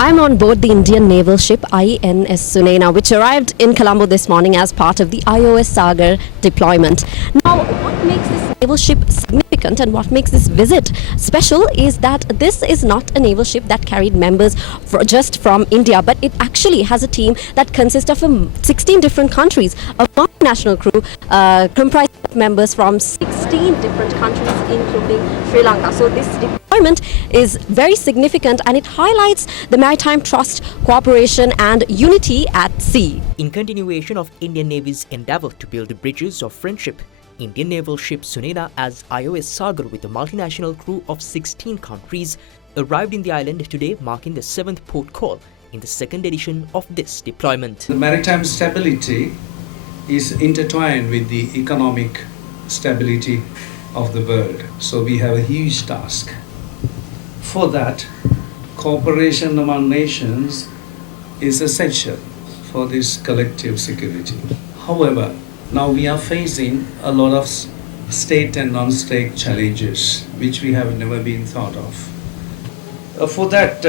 I'm on board the Indian naval ship INS Sunena, which arrived in Colombo this morning as part of the IOS Sagar deployment. Now, what makes this naval ship significant and what makes this visit special is that this is not a naval ship that carried members just from India, but it actually has a team that consists of 16 different countries, a multinational crew comprised of members from 16 different countries, including Sri Lanka. So this deployment is very significant and it highlights the maritime trust, cooperation and unity at sea. In continuation of Indian Navy's endeavour to build bridges of friendship, Indian naval ship Sunena as IOS Sagar with a multinational crew of 16 countries arrived in the island today, marking the 7th port call in the second edition of this deployment. The maritime stability is intertwined with the economic stability of the world. So we have a huge task. For that, cooperation among nations is essential for this collective security. However, now we are facing a lot of state and non-state challenges which we have never been thought of. For that,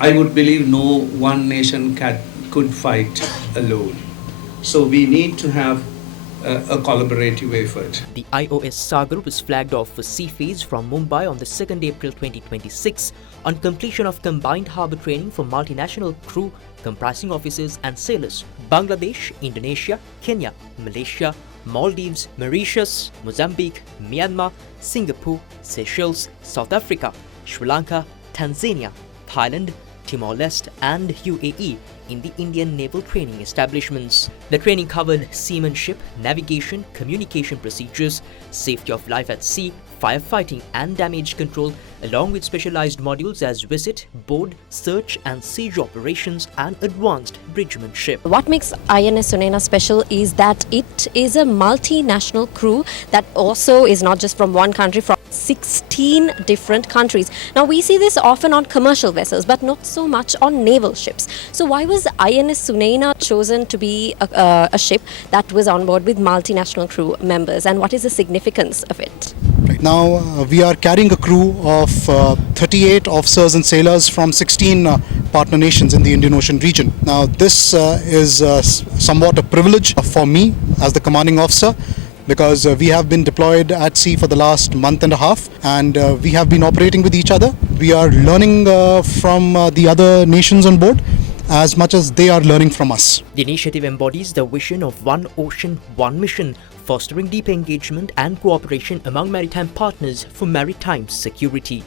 I would believe no one nation could fight alone. So we need to have a collaborative effort. The IOS Sagar was flagged off for sea phase from Mumbai on the 2nd April 2026 on completion of combined harbour training for multinational crew comprising officers and sailors. Bangladesh, Indonesia, Kenya, Malaysia, Maldives, Mauritius, Mozambique, Myanmar, Singapore, Seychelles, South Africa, Sri Lanka, Tanzania, Thailand, Timor-Leste and UAE in the Indian naval training establishments. The training covered seamanship, navigation, communication procedures, safety of life at sea, firefighting and damage control, along with specialized modules as visit, board, search and siege operations and advanced bridgemanship. What makes INS Sunena special is that it is a multinational crew that also is not just from one country, from 16 different countries. Now we see this often on commercial vessels but not so much on naval ships. So why was INS Sunena chosen to be a ship that was on board with multinational crew members, and what is the significance of it? Right now we are carrying a crew of 38 officers and sailors from 16 partner nations in the Indian Ocean region. Now this is somewhat a privilege for me as the commanding officer, because we have been deployed at sea for the last month and a half and we have been operating with each other. We are learning from the other nations on board as much as they are learning from us. The initiative embodies the vision of one ocean, one mission, fostering deep engagement and cooperation among maritime partners for maritime security.